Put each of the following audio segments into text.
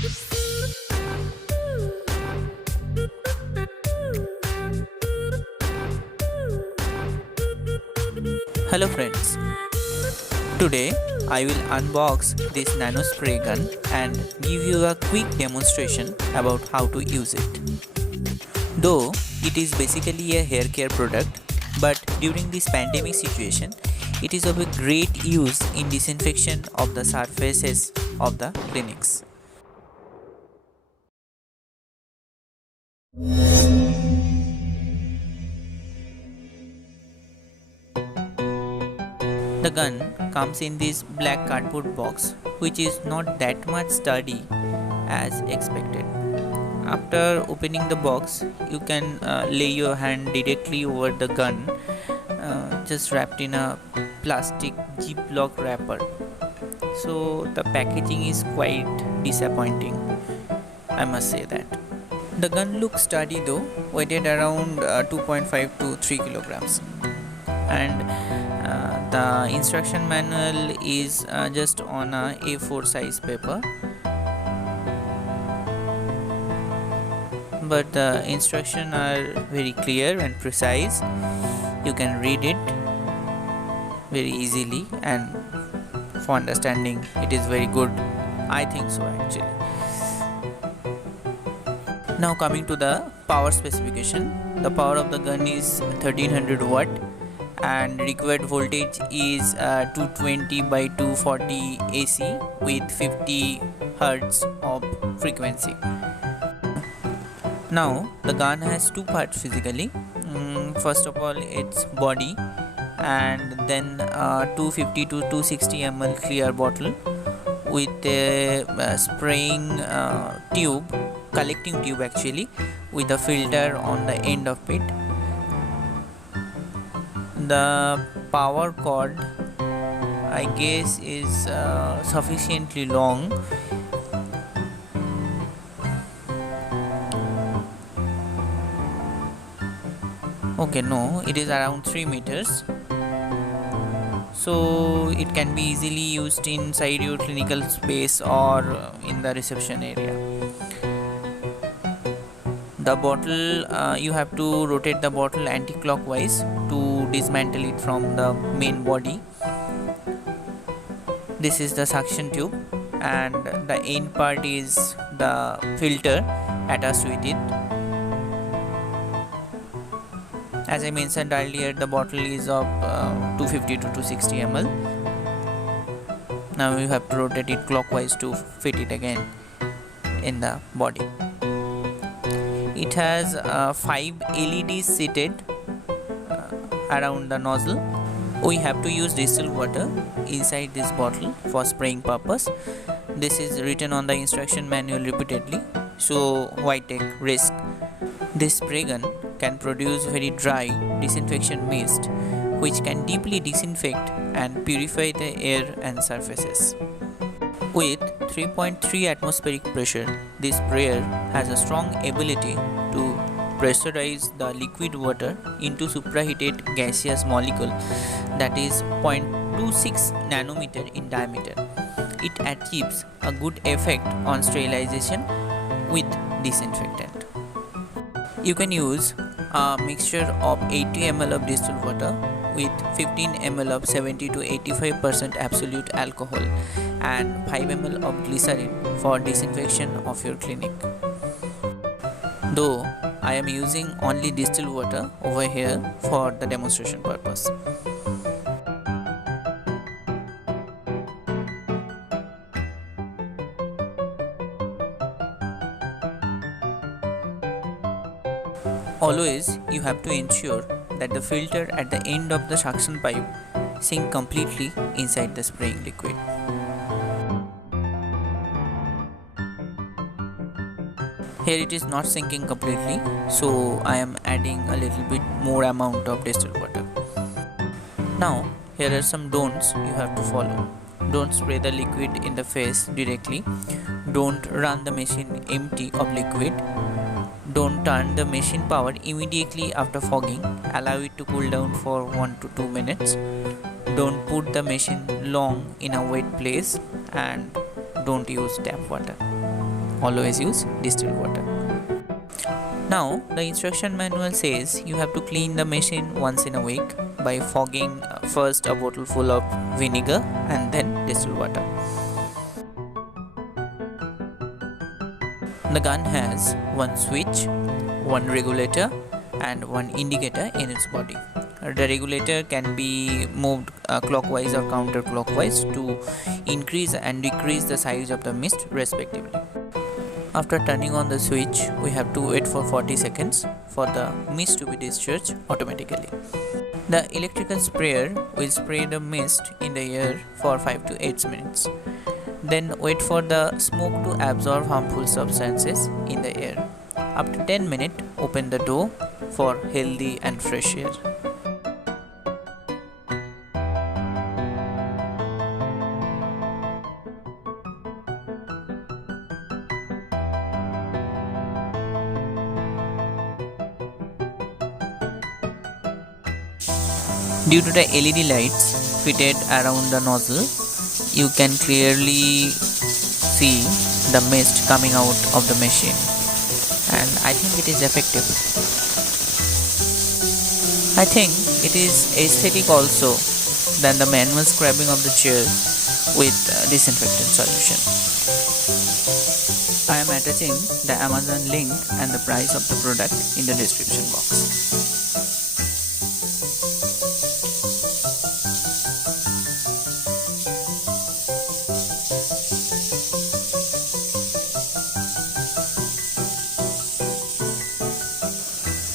Hello friends, today I will unbox this nano spray gun and give you a quick demonstration about how to use it. Though it is basically a hair care product, but during this pandemic situation, it is of a great use in disinfection of the surfaces of the clinics. The gun comes in this black cardboard box, which is not that much sturdy as expected. After opening the box, you can lay your hand directly over the gun, just wrapped in a plastic Ziploc wrapper. So the packaging is quite disappointing, I must say that. The gun looks sturdy though, weighted around 2.5 to 3 kilograms. And the instruction manual is just on a A4 size paper, but the instructions are very clear and precise. You can read it very easily, and for understanding it is very good. I think so actually. Now coming to the power specification, the power of the gun is 1300 watt and required voltage is 220 by 240 AC with 50 Hz of frequency. Now the gun has two parts physically. First of all, its body, and then 250 to 260 ml clear bottle with a spraying tube, collecting tube actually, with a filter on the end of it. The power cord, I guess, is sufficiently long. Okay, no, it is around 3 meters. So it can be easily used inside your clinical space or in the reception area. The bottle, you have to rotate the bottle anti-clockwise to dismantle it from the main body. This is the suction tube, and the end part is the filter attached with it. As I mentioned earlier, the bottle is of 250 to 260 ml. Now you have to rotate it clockwise to fit it again in the body. It has 5 LEDs seated around the nozzle. We have to use distilled water inside this bottle for spraying purpose. This is written on the instruction manual repeatedly, so why take risk? This spray gun can produce very dry disinfection mist which can deeply disinfect and purify the air and surfaces. With 3.3 atmospheric pressure, this sprayer has a strong ability to pressurize the liquid water into superheated gaseous molecule that is 0.26 nanometer in diameter. It achieves a good effect on sterilization with disinfectant. You can use a mixture of 80 ml of distilled water with 15 ml of 70 to 85% absolute alcohol and 5 ml of glycerin for disinfection of your clinic. Though I am using only distilled water over here for the demonstration purpose. Always you have to ensure that the filter at the end of the suction pipe sink completely inside the spraying liquid. Here it is not sinking completely, so I am adding a little bit more amount of distilled water. Now here are some don'ts you have to follow. Don't spray the liquid in the face directly. Don't run the machine empty of liquid. Don't turn the machine power immediately after fogging. Allow it to cool down for 1 to 2 minutes. Don't put the machine long in a wet place, and don't use tap water. always use distilled water. Now the instruction manual says you have to clean the machine once in a week by fogging first a bottle full of vinegar and then distilled water. The gun has one switch, one regulator and one indicator in its body. The regulator can be moved clockwise or counterclockwise to increase and decrease the size of the mist respectively. After turning on the switch, we have to wait for 40 seconds for the mist to be discharged automatically. The electrical sprayer will spray the mist in the air for 5 to 8 minutes. Then wait for the smoke to absorb harmful substances in the air. After 10 minutes, open the door for healthy and fresh air. Due to the LED lights fitted around the nozzle, you can clearly see the mist coming out of the machine, and I think it is effective. I think it is aesthetic also than the manual scrubbing of the chair with disinfectant solution. I am attaching the Amazon link and the price of the product in the description box.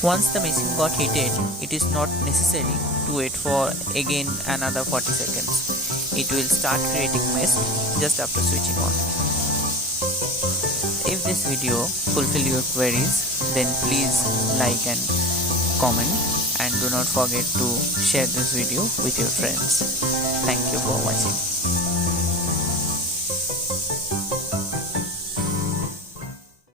Once the machine got heated, it is not necessary to wait for again another 40 seconds. It will start creating mist just after switching on. If this video fulfill your queries, then please like and comment, and do not forget to share this video with your friends. Thank you for watching.